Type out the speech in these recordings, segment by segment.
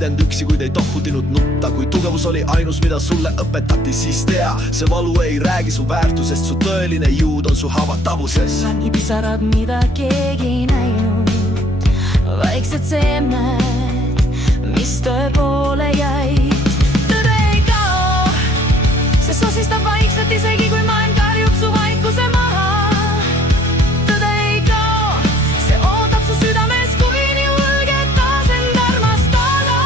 tundsid end üksi, kuid ei tohutinud nutta. Kui tugevus oli ainus, mida sulle õpetati, siis tea, see valu ei räägi su väärtusest, su tõeline jõud on su haavatavuses. Pisarad, mida keegi ei näinud, vaiksed seemned, mis tõe poole jäid. Tõde ei kao, see sosistab vaikselt, isegi kui maailm karjub su vaikuse maha. Tõde ei kao, see ootab su südames, kuni julged taas end armastada.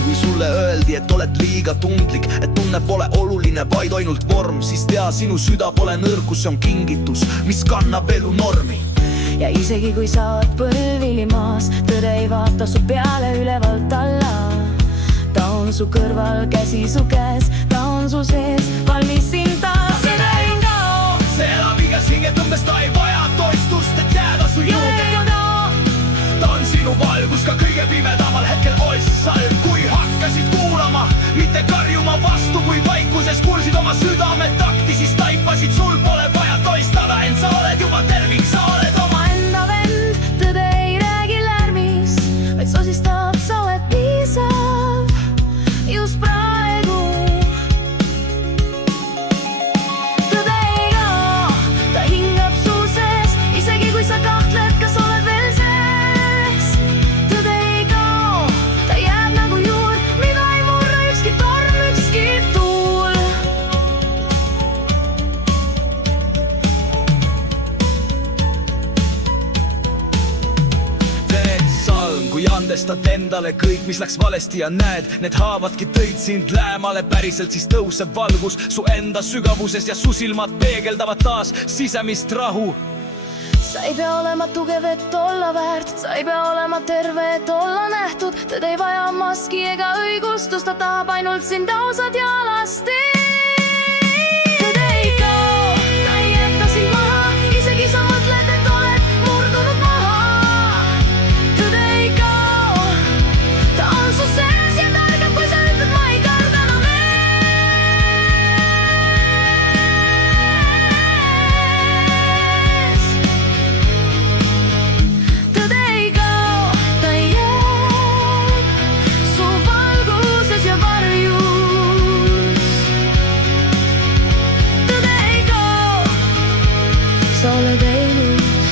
Kui sulle öeldi, et oled liiga tundlik, et tunne pole oluline, vaid ainult vorm, siis tea, sinu süda pole nõrgus, see on kingitus, mis kannab elu normi. Ja isegi kui sa oled põlvili maas, tõde ei vaata su peale ülevalt alla. Ta on su kõrval, käsi su käes, ta on su sees, valmis sind taas. Tõde ei kao, see elab igas hingetõmbes, ta ei vaja toistust, et jääda su juurde. Ta on sinu valgus ka kõige pimedamal hetkel, ossal, kui hakkasid kuulama, mitte karjuma vastu, kui vaikuses kuulsid oma südame takti, siis taipasid, sul pole vaja toistada, ent sa oled juba tervik, sa oled omaenda vend. Tõde ei räägi lärmis, vaid sosistab, sa oled piisav just praegu. Tõde ei kao, ta hingab su sees, isegi kui sa kahtled, kas oled veel sees. Tõde ei kao, ta jääb nagu juur, mida ei murra ükski torm, ükski tuul. Kui andestad endale kõik, mis läks valesti ja näed, need haavadki tõid sind lähemale päriselt, siis tõuseb valgus su enda sügavuses ja su silmad peegeldavad taas sisemist rahu. Sa ei pea olema tugev, et olla väärt, sa ei pea olema terve, et olla nähtud. Tõde ei vaja maski ega õigustust, ta tahab ainult sind ausad ja alasti. Tõde ei kao, ta ei jäta sind maha, isegi sa mõtled, et oled murdunud maha. Tõde ei kao, ta on su sees ja targab, kui sa ütled, ma ei karda enam ees. Tõde ei kao, ta jääb su valguses ja varjus. Tõde ei kao, sa oled elus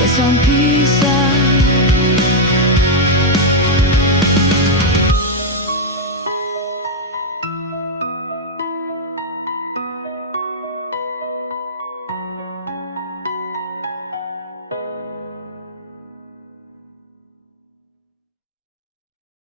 ja see on piisav.